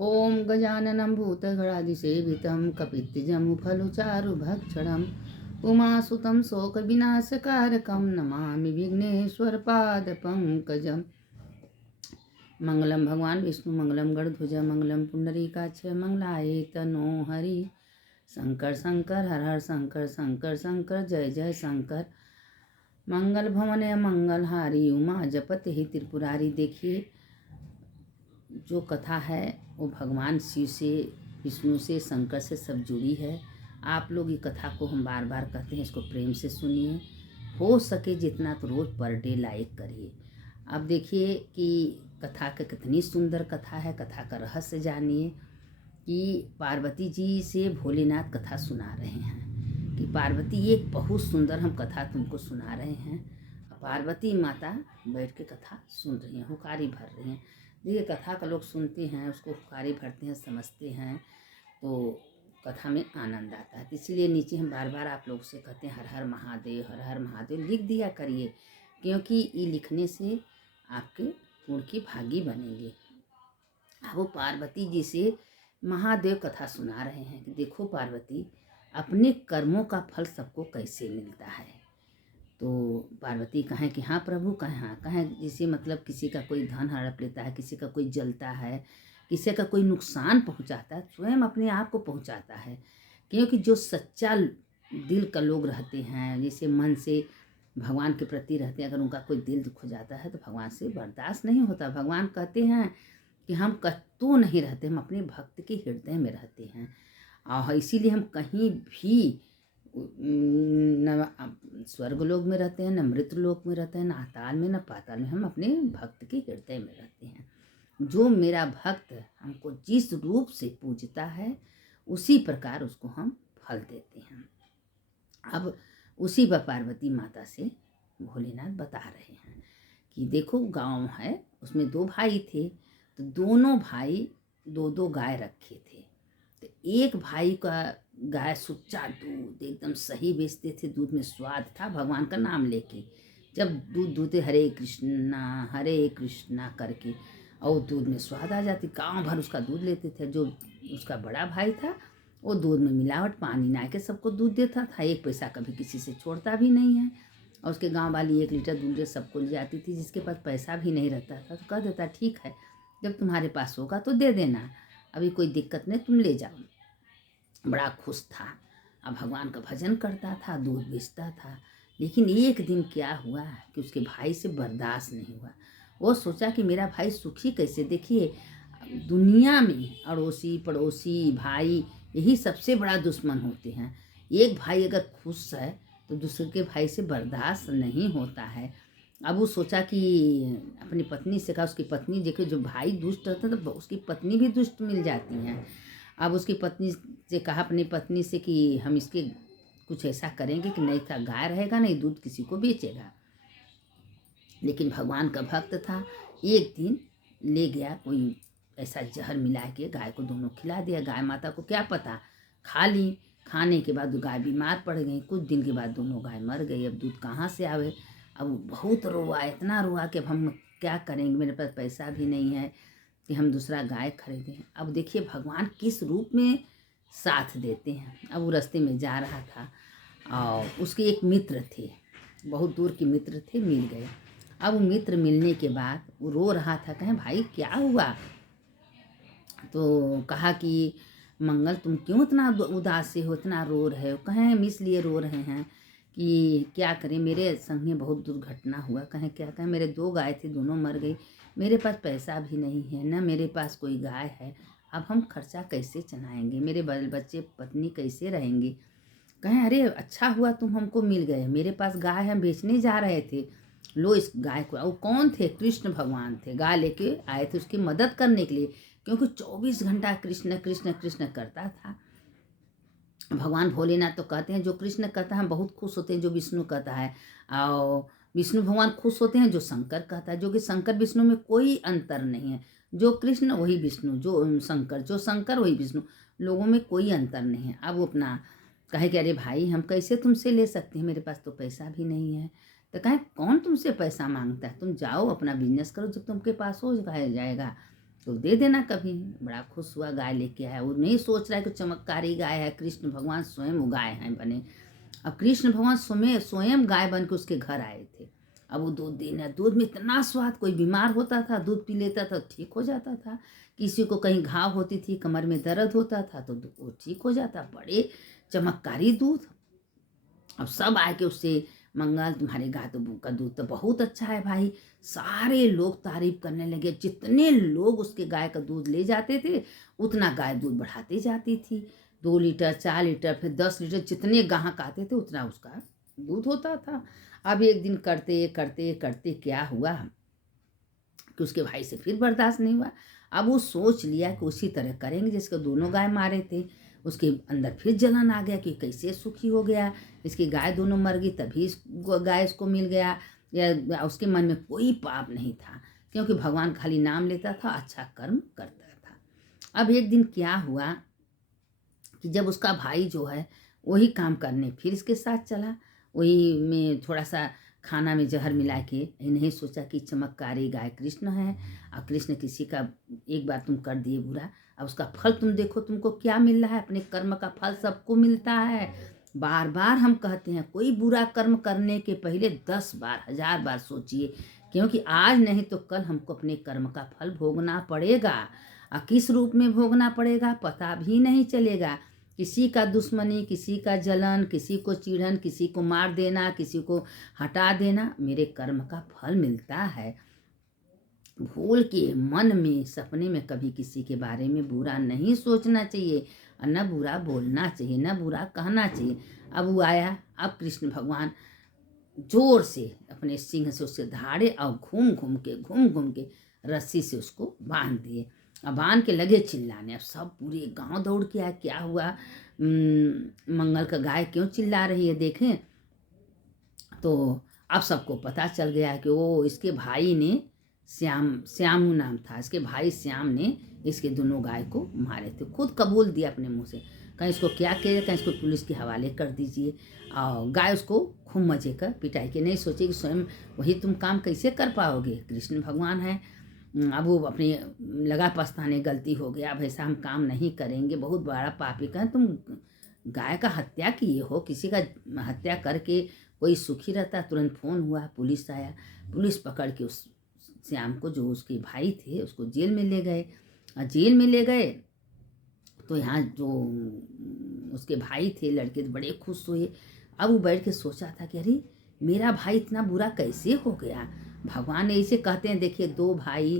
ॐ गजाननं भूतगणाधिसेवितं कपित्तजम्बूफलचारुभक्षणम् उमासुतं शोकविनाशकारकं नमामि विघ्नेश्वरपादपङ्कजम्। मंगलम भगवान विष्णु मंगलम गणध्वज मंगलम पुंडरीकाक्ष मंगलाय तनो हरि। शंकर शंकर हर हर शंकर शंकर शंकर जय जय शंकर। मंगल भवन मंगलहारी उमा जपति ही त्रिपुरारी। देखिए, जो कथा है वो भगवान शिव से, विष्णु से, शंकर से सब जुड़ी है। आप लोग ये कथा को हम बार बार कहते हैं, इसको प्रेम से सुनिए। हो सके जितना तो रोज़ पर डे लाइक करिए। अब देखिए कि कथा का कितनी सुंदर कथा है। कथा का रहस्य जानिए कि पार्वती जी से भोलेनाथ कथा सुना रहे हैं कि पार्वती एक बहुत सुंदर हम कथा तुमको सुना रहे हैं। पार्वती माता बैठ के कथा सुन रही हैं, हुकारी भर रही हैं। देखिए, कथा का लोग सुनते हैं, उसको हुकारी भरते हैं, समझते हैं, तो कथा में आनंद आता है। इसलिए नीचे हम बार बार आप लोग से कहते हैं हर हर महादेव, हर हर महादेव लिख दिया करिए, क्योंकि ये लिखने से आपके पुण्य की भागी बनेंगे। वो पार्वती जी से महादेव कथा सुना रहे हैं कि देखो पार्वती, अपने कर्मों का फल सबको कैसे मिलता है। तो पार्वती कहें कि हाँ प्रभु, कहें हाँ, कहें जैसे मतलब किसी का कोई धन हड़प लेता है, किसी का कोई जलता है, किसी का कोई नुकसान पहुंचाता है, स्वयं अपने आप को पहुंचाता है। क्योंकि जो सच्चा दिल का लोग रहते हैं, जैसे मन से भगवान के प्रति रहते हैं, अगर उनका कोई दिल दुख हो जाता है तो भगवान से बर्दाश्त नहीं होता। भगवान कहते हैं कि हम कत्तू नहीं रहते, हम अपने भक्त के हृदय में रहते हैं। और इसीलिए हम कहीं भी न स्वर्गलोक में रहते हैं, न मृतलोक में रहते हैं, न आताल में, न पाताल में। हम अपने भक्त के हृदय में रहते हैं। जो मेरा भक्त हमको जिस रूप से पूजता है उसी प्रकार उसको हम फल देते हैं। अब उसी पर पार्वती माता से भोलेनाथ बता रहे हैं कि देखो, गांव है, उसमें 2 भाई थे, तो दोनों भाई 2-2 गाय रखे थे। तो एक भाई का गाय सुच्चा दूध एकदम सही बेचते थे, दूध में स्वाद था, भगवान का नाम लेके जब दूध दूते हरे कृष्णा करके, और दूध में स्वाद आ जाती, गाँव भर उसका दूध लेते थे। जो उसका बड़ा भाई था वो दूध में मिलावट पानी ना के सबको दूध देता था, 1 पैसा कभी किसी से छोड़ता भी नहीं है। और उसके गाँव वाली 1 लीटर दूध सबको ले जाती थी। जिसके पास पैसा भी नहीं रहता था तो कह देता ठीक है, जब तुम्हारे पास होगा तो दे देना, अभी कोई दिक्कत नहीं, तुम ले जाओ। बड़ा खुश था। अब भगवान का भजन करता था, दूध बेचता था। लेकिन एक दिन क्या हुआ कि उसके भाई से बर्दाश्त नहीं हुआ। वो सोचा कि मेरा भाई सुखी कैसे। देखिए, दुनिया में अड़ोसी पड़ोसी भाई यही सबसे बड़ा दुश्मन होते हैं। एक भाई अगर खुश है तो दूसरे के भाई से बर्दाश्त नहीं होता है। अब वो सोचा कि अपनी पत्नी से कहा, उसकी पत्नी देखिए, जो भाई दुष्ट रहता है तो उसकी पत्नी भी दुष्ट मिल जाती हैं। अब उसकी पत्नी से कहा, अपनी पत्नी से, कि हम इसके कुछ ऐसा करेंगे कि नहीं का गाय रहेगा, नहीं दूध किसी को बेचेगा। लेकिन भगवान का भक्त था, एक दिन ले गया कोई ऐसा जहर मिला के गाय को दोनों खिला दिया। गाय माता को क्या पता, खा ली। खाने के बाद गाय बीमार पड़ गई, कुछ दिन के बाद दोनों गाय मर गई। अब दूध कहाँ से आवे। अब बहुत रोआ, इतना रोआ कि अब हम क्या करेंगे, मेरे पास पैसा भी नहीं है कि हम दूसरा गाय खरीदें। अब देखिए भगवान किस रूप में साथ देते हैं। अब वो रास्ते में जा रहा था और उसके एक मित्र थे, बहुत दूर के मित्र थे, मिल गए। अब वो मित्र मिलने के बाद वो रो रहा था। कहें भाई क्या हुआ। तो कहा कि मंगल, तुम क्यों इतना उदास हो, इतना रो रहे हो। कहें हम इसलिए रो रहे हैं कि क्या करें, मेरे संग में बहुत दुर्घटना हुआ। कहें क्या। कहें मेरे 2 गाय थी, दोनों मर गई, मेरे पास पैसा भी नहीं है, ना मेरे पास कोई गाय है, अब हम खर्चा कैसे चलाएंगे, मेरे बाल बच्चे पत्नी कैसे रहेंगे। कहें अरे अच्छा हुआ तुम हमको मिल गए, मेरे पास गाय हम बेचने जा रहे थे, लो इस गाय को। वो कौन थे, कृष्ण भगवान थे, गाय लेके आए थे उसकी मदद करने के लिए, क्योंकि 24 घंटा कृष्ण कृष्ण कृष्ण करता था। भगवान भोलेनाथ तो कहते हैं जो कृष्ण कहता है हम बहुत खुश होते हैं, जो विष्णु कहता है, और विष्णु भगवान खुश होते हैं जो शंकर कहता है, जो कि शंकर विष्णु में कोई अंतर नहीं है। जो कृष्ण वही विष्णु, जो शंकर वही विष्णु, लोगों में कोई अंतर नहीं है। अब वो अपना कहे कि अरे भाई हम कैसे तुमसे ले सकते हैं, मेरे पास तो पैसा भी नहीं है। तो कहे कौन तुमसे पैसा मांगता है, तुम जाओ अपना बिजनेस करो, जब तुमके पास हो जाएगा तो दे देना कभी। बड़ा खुश हुआ, गाय लेके आया। वो नहीं सोच रहा है कि चमत्कारी गाय है, कृष्ण भगवान स्वयं वो गाय हैं बने। अब कृष्ण भगवान स्वयं गाय बन के उसके घर आए थे। अब वो दूध देना, दूध में इतना स्वाद, कोई बीमार होता था दूध पी लेता था ठीक हो जाता था, किसी को कहीं घाव होती थी, कमर में दर्द होता था तो वो ठीक हो जाता। बड़े चमत्कारी दूध। अब सब आए के उससे, मंगल तुम्हारे गाय का दूध तो बहुत अच्छा है भाई। सारे लोग तारीफ करने लगे। जितने लोग उसके गाय का दूध ले जाते थे उतना गाय दूध बढ़ाती जाती थी। 2 लीटर, 4 लीटर, फिर 10 लीटर, जितने ग्राहक आते थे उतना उसका दूध होता था। अब एक दिन करते करते करते क्या हुआ कि उसके भाई से फिर बर्दाश्त नहीं हुआ। अब वो सोच लिया कि उसी तरह करेंगे जिसको दोनों गाय मारे थे। उसके अंदर फिर जलन आ गया कि कैसे सुखी हो गया, इसकी गाय दोनों मर गई तभी गाय इसको मिल गया। या उसके मन में कोई पाप नहीं था, क्योंकि भगवान खाली नाम लेता था, अच्छा कर्म करता था। अब एक दिन क्या हुआ कि जब उसका भाई जो है वही काम करने फिर इसके साथ चला, वही में थोड़ा सा खाना में जहर मिला के, इन्हें सोचा कि चमत्कारी गाय कृष्ण है और कृष्ण किसी का एक बार तुम कर दिए बुरा, अब उसका फल तुम देखो तुमको क्या मिल रहा है। अपने कर्म का फल सबको मिलता है। बार बार हम कहते हैं कोई बुरा कर्म करने के पहले 10 बार 1000 बार सोचिए, क्योंकि आज नहीं तो कल हमको अपने कर्म का फल भोगना पड़ेगा। और किस रूप में भोगना पड़ेगा पता भी नहीं चलेगा। किसी का दुश्मनी, किसी का जलन, किसी को चिढ़न, किसी को मार देना, किसी को हटा देना, मेरे कर्म का फल मिलता है। भूल के मन में सपने में कभी किसी के बारे में बुरा नहीं सोचना चाहिए और न बुरा बोलना चाहिए, न बुरा कहना चाहिए। अब वो आया, अब कृष्ण भगवान जोर से अपने सिंह से उससे धाड़े और घूम घूम के रस्सी से उसको बांध दिए। अब बांध के लगे चिल्लाने। अब सब पूरे गांव दौड़ के आया, क्या हुआ, मंगल का गाय क्यों चिल्ला रही है देखें। तो अब सबको पता चल गया कि वो इसके भाई ने, श्यामू नाम था इसके भाई, श्याम ने इसके दोनों गाय को मारे थे। खुद कबूल दिया अपने मुंह से, कहीं इसको क्या किया, कहीं इसको पुलिस के हवाले कर दीजिए। और गाय उसको खूब मजे कर पिटाई के, नहीं सोचे कि स्वयं वही तुम काम कैसे कर पाओगे, कृष्ण भगवान है। अब वो अपने लगा पछताने, गलती हो गया, अब ऐसा हम काम नहीं करेंगे, बहुत बड़ा पापी का तुम गाय का हत्या किए हो। किसी का हत्या करके कोई सुखी रहता। तुरंत फोन हुआ, पुलिस आया, पुलिस पकड़ के उस श्याम को, जो उसके भाई थे, उसको जेल में ले गए। और जेल में ले गए तो यहाँ जो उसके भाई थे लड़के बड़े खुश हुए। अब वो बैठ के सोचा था कि अरे मेरा भाई इतना बुरा कैसे हो गया। भगवान ऐसे कहते हैं, देखिए 2 भाई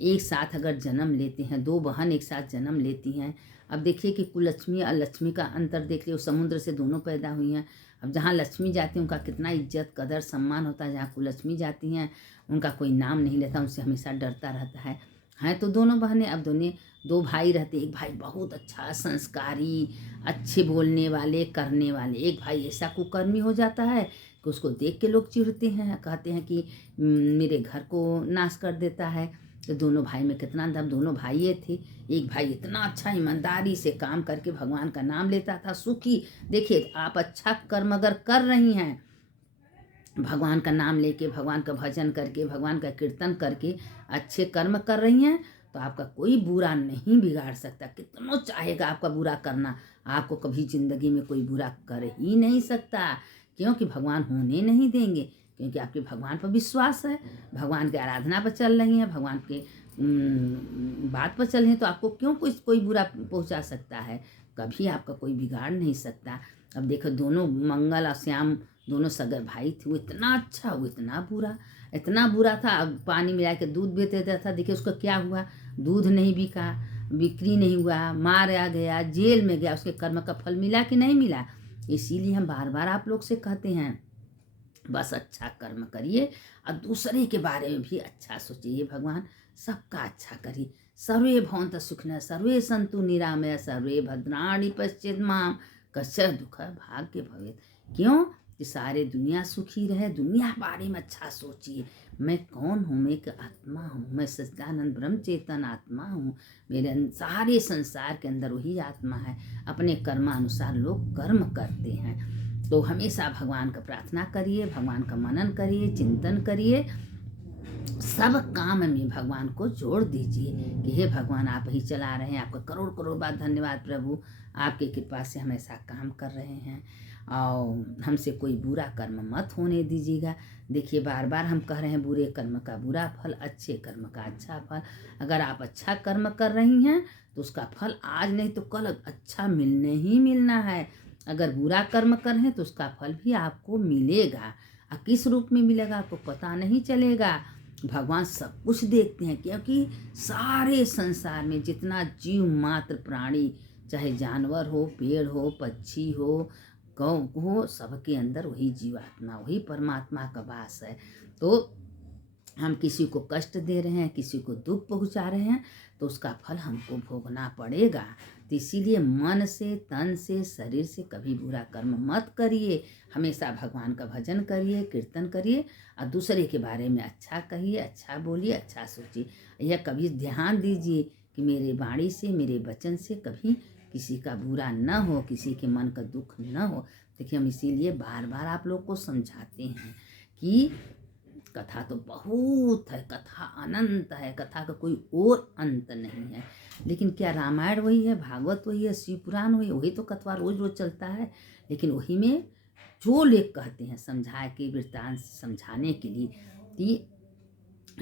एक साथ अगर जन्म लेते हैं, 2 बहन एक साथ जन्म लेती हैं। अब देखिए कि कुलक्ष्मी और लक्ष्मी का अंतर देख लियो, समुद्र से दोनों पैदा हुई हैं। अब जहाँ लक्ष्मी जाती हैं उनका कितना इज्जत कदर सम्मान होता है, जहाँ कुलक्ष्मी जाती हैं उनका कोई नाम नहीं लेता, उनसे हमेशा डरता रहता है। हैं तो दोनों बहनें। अब दोनों 2 भाई रहते, एक भाई बहुत अच्छा संस्कारी, अच्छे बोलने वाले, करने वाले, एक भाई ऐसा कुकर्मी हो जाता है कि उसको देख के लोग चिढ़ते हैं, कहते हैं कि मेरे घर को नाश कर देता है। तो दोनों भाई में कितना दम, दोनों भाई थे। एक भाई इतना अच्छा ईमानदारी से काम करके भगवान का नाम लेता था, सुखी। देखिए आप अच्छा कर्म अगर कर रही हैं, भगवान का नाम लेके, भगवान का भजन करके, भगवान का कीर्तन करके अच्छे कर्म कर रही हैं, तो आपका कोई बुरा नहीं बिगाड़ सकता। कितना चाहेगा आपका बुरा करना, आपको कभी जिंदगी में कोई बुरा कर ही नहीं सकता, क्योंकि भगवान होने नहीं देंगे। क्योंकि आपके भगवान पर विश्वास है, भगवान की आराधना पर चल रही हैं, भगवान के बात पर चल रही हैं, तो आपको क्यों कोई बुरा पहुंचा सकता है। कभी आपका कोई बिगाड़ नहीं सकता। अब देखो दोनों मंगल और श्याम दोनों सगर भाई थे। वो इतना अच्छा, वो इतना बुरा था। अब पानी मिला के दूध बेच देता था। देखिए उसका क्या हुआ, दूध नहीं बिका, बिक्री नहीं हुआ, मारा गया, जेल में गया। उसके कर्म का फल मिला कि नहीं मिला। इसीलिए हम बार बार आप लोग से कहते हैं, बस अच्छा कर्म करिए और दूसरे के बारे में भी अच्छा सोचिए। भगवान सबका अच्छा करिए। सर्वे भवन्तु सुखिनः, सर्वे सन्तु निरामया, सर्वे भद्राणि पश्येत् मां कश्चित् दुःख भाग्य भवेत्। क्यों कि सारे दुनिया सुखी रहे। दुनिया बारे में अच्छा सोचिए। मैं कौन हूँ, मैं एक आत्मा हूँ, मैं सच्चिदानंद ब्रह्म चेतन आत्मा हूँ। मेरे सारे संसार के अंदर वही आत्मा है। अपने कर्मानुसार लोग कर्म करते हैं। तो हमेशा भगवान का प्रार्थना करिए, भगवान का मनन करिए, चिंतन करिए, सब काम में भगवान को जोड़ दीजिए कि हे भगवान, आप ही चला रहे हैं, आपका करोड़ करोड़ बार धन्यवाद प्रभु, आपकी कृपा से हम ऐसा काम कर रहे हैं और हमसे कोई बुरा कर्म मत होने दीजिएगा। देखिए बार बार हम कह रहे हैं बुरे कर्म का बुरा फल, अच्छे कर्म का अच्छा फल। अगर आप अच्छा कर्म कर रही हैं तो उसका फल आज नहीं तो कल अच्छा मिलने ही मिलना है। अगर बुरा कर्म कर रहे हैं तो उसका फल भी आपको मिलेगा। और किस रूप में मिलेगा आपको पता नहीं चलेगा। भगवान सब कुछ देखते हैं, क्योंकि सारे संसार में जितना जीव मात्र प्राणी, चाहे जानवर हो, पेड़ हो, पक्षी हो, गौ हो, सबके अंदर वही जीवात्मा, वही परमात्मा का वास है। तो हम किसी को कष्ट दे रहे हैं, किसी को दुख पहुंचा रहे हैं, तो उसका फल हमको भोगना पड़ेगा। तो इसीलिए मन से, तन से, शरीर से कभी बुरा कर्म मत करिए। हमेशा भगवान का भजन करिए, कीर्तन करिए और दूसरे के बारे में अच्छा कहिए, अच्छा बोलिए, अच्छा सोचिए। यह कभी ध्यान दीजिए कि मेरे वाणी से, मेरे वचन से कभी किसी का बुरा न हो, किसी के मन का दुख न हो। देखिए हम इसीलिए बार बार आप लोग को समझाते हैं कि कथा तो बहुत है, कथा अनंत है, कथा का कोई और अंत नहीं है। लेकिन क्या रामायण वही है, भागवत वही है, शिव पुराण वही, वही तो कथा रोज रोज चलता है। लेकिन वही में जो लेख कहते हैं समझा के, वृत्तांत समझाने के लिए कि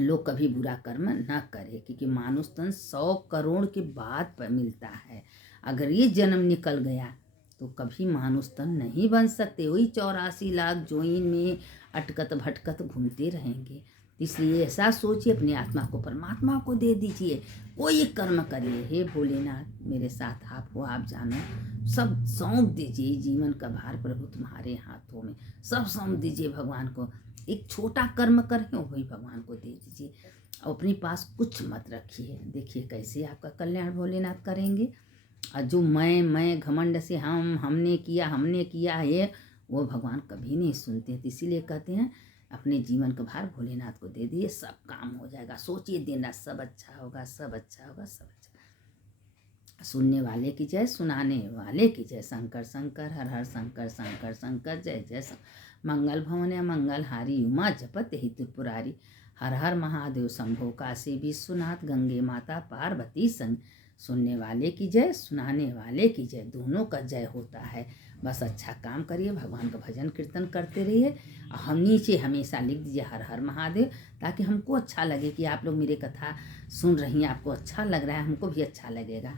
लोग कभी बुरा कर्म न करे, क्योंकि मानुष तन 100 करोड़ के बाद पर मिलता है। अगर ये जन्म निकल गया तो कभी मानुष तन नहीं बन सकते। वही 84 लाख जोइन में अटकत भटकत घूमते रहेंगे। इसलिए ऐसा सोचिए, अपनी आत्मा को परमात्मा को दे दीजिए, कोई कर्म करिए। हे भोलेनाथ मेरे साथ आप हो, आप जानो, सब सौंप दीजिए। जीवन का भार प्रभु तुम्हारे हाथों में, सब सौंप दीजिए भगवान को। एक छोटा कर्म करें वही भगवान को दे दीजिए, अपने पास कुछ मत रखिए। देखिए कैसे आपका कल्याण भोलेनाथ करेंगे। और जो मैं घमंड से हमने किया है, वो भगवान कभी नहीं सुनते। तो इसीलिए कहते हैं अपने जीवन का भार भोलेनाथ को दे दिए, सब काम हो जाएगा। सोचिए दिन रात सब अच्छा होगा, सब अच्छा होगा, सब अच्छा। सुनने वाले की जय, सुनाने वाले की जय। शंकर शंकर हर हर शंकर, शंकर शंकर जय जय शंकर। मंगल भवन मंगल हारी, उमा जपत ही त्रिपुरारी। हर हर महादेव शंभो काशी विश्वनाथ, गंगे माता पार्वती संग। सुनने वाले की जय, सुनाने वाले की जय, दोनों का जय होता है। बस अच्छा काम करिए, भगवान का भजन कीर्तन करते रहिए। हम नीचे हमेशा लिख दीजिए हर हर महादेव, ताकि हमको अच्छा लगे कि आप लोग मेरी कथा सुन रही हैं, आपको अच्छा लग रहा है, हमको भी अच्छा लगेगा।